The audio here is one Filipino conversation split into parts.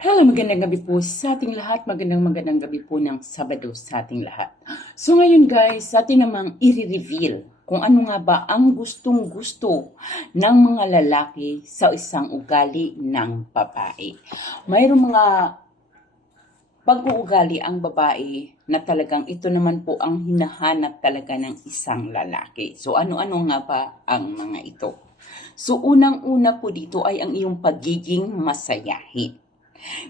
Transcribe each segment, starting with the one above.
Hello, magandang gabi po sa ating lahat. Magandang magandang gabi po ng Sabado sa ating lahat. So ngayon guys, sa atin namang i-reveal kung ano nga ba ang gustong gusto ng mga lalaki sa isang ugali ng babae. Mayroong mga pag-uugali ang babae na talagang ito naman po ang hinahanap talaga ng isang lalaki. So ano-ano nga ba ang mga ito? So unang-una po dito ay ang iyong pagiging masayahin.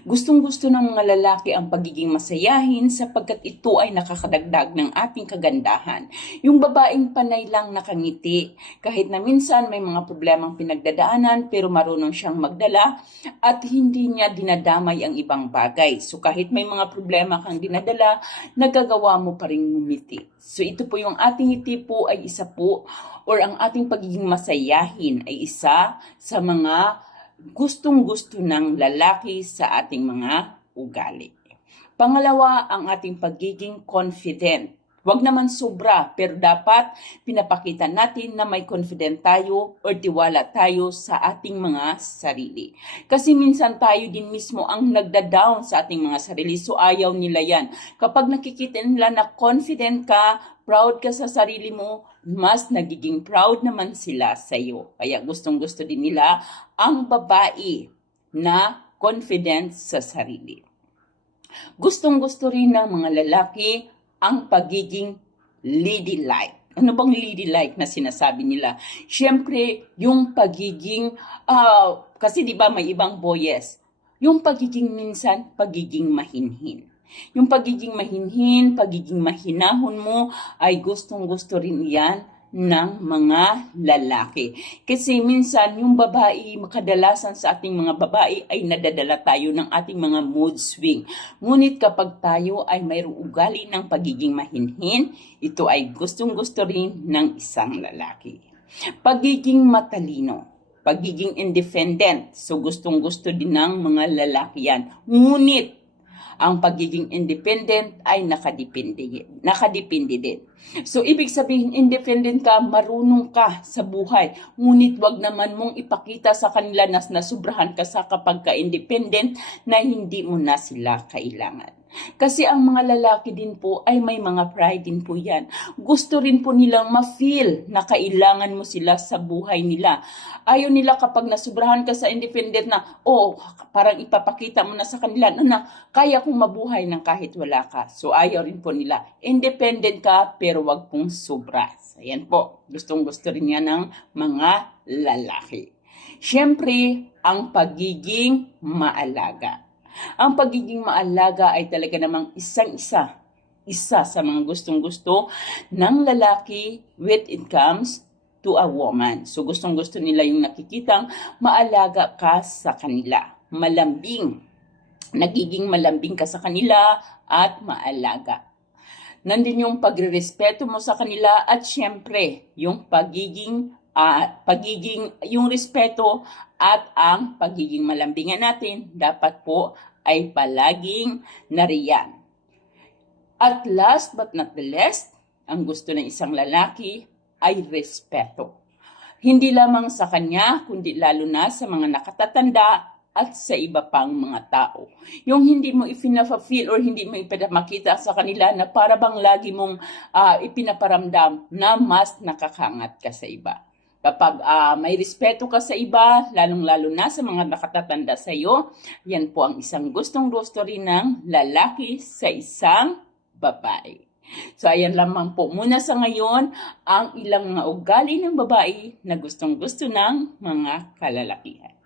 Gustong-gusto ng mga lalaki ang pagiging masayahin sapagkat ito ay nakakadagdag ng ating kagandahan. Yung babaeng panay lang nakangiti, kahit na minsan may mga problemang pinagdadaanan pero marunong siyang magdala at hindi niya dinadamay ang ibang bagay. So kahit may mga problema kang dinadala, nagagawa mo pa rin ngumiti. So ito po yung ating ngiti po ay isa po or ang ating pagiging masayahin ay isa sa mga gustong-gusto ng lalaki sa ating mga ugali. Pangalawa, ang ating pagiging confident. Huwag naman sobra, pero dapat pinapakita natin na may confident tayo o tiwala tayo sa ating mga sarili. Kasi minsan tayo din mismo ang nagda-down sa ating mga sarili, so ayaw nila yan. Kapag nakikita nila na confident ka, proud ka sa sarili mo, mas nagiging proud naman sila sa iyo. Kaya gustong-gusto din nila ang babae na confident sa sarili. Gustong-gusto rin ng mga lalaki ang pagiging ladylike. Ano bang ladylike na sinasabi nila? Siyempre, yung pagiging, ah, kasi di ba may ibang boyes, yung pagiging minsan, pagiging mahinhin. Yung pagiging mahinhin, pagiging mahinahon mo, ay gustong-gusto rin yan ng mga lalaki. Kasi minsan yung babae, makadalasan sa ating mga babae ay nadadala tayo ng ating mga mood swing. Ngunit kapag tayo ay mayroong ugali ng pagiging mahinhin, ito ay gustong-gusto rin ng isang lalaki. Pagiging matalino pagiging independent. So gustong-gusto din ng mga lalaki yan. Ngunit ang pagiging independent ay nakadepende, nakadepende din. So, ibig sabihin, independent ka, marunong ka sa buhay. Ngunit wag naman mong ipakita sa kanila na nasubrahan ka sa kapag ka-independent na hindi mo na sila kailangan. Kasi ang mga lalaki din po ay may mga pride din po yan. Gusto rin po nilang ma-feel na kailangan mo sila sa buhay nila. Ayaw nila kapag nasubrahan ka sa independent na, oh, parang ipapakita mo na sa kanila na, na kaya kong mabuhay ng kahit wala ka. So ayaw rin po nila. Independent ka pero wag pong sobra. Ayan po. Gustong gusto rin yan ng mga lalaki. Siyempre, ang pagiging maalaga. Ang pagiging maalaga ay talaga namang isang-isa, isa sa mga gustong-gusto ng lalaki when it comes to a woman. So gustong-gusto nila yung nakikitang maalaga ka sa kanila, malambing. Nagiging malambing ka sa kanila at maalaga. Nandun yung pagrerespeto mo sa kanila at syempre yung pagiging uh, pagiging yung respeto at ang pagiging malambingan natin dapat po ay palaging nariyan. At last but not the least, ang gusto ng isang lalaki ay respeto. Hindi lamang sa kanya, kundi lalo na sa mga nakatatanda at sa iba pang mga tao. Yung hindi mo ipinafa-feel or hindi mo ipinamakita sa kanila na para bang lagi mong uh, ipinaparamdam na mas nakakangat ka sa iba. Kapag uh, may respeto ka sa iba, lalong-lalo na sa mga nakatatanda sa iyo, yan po ang isang gustong-gusto ng lalaki sa isang babae. So ayan lamang po muna sa ngayon ang ilang mga ugali ng babae na gustong-gusto ng mga kalalakihan.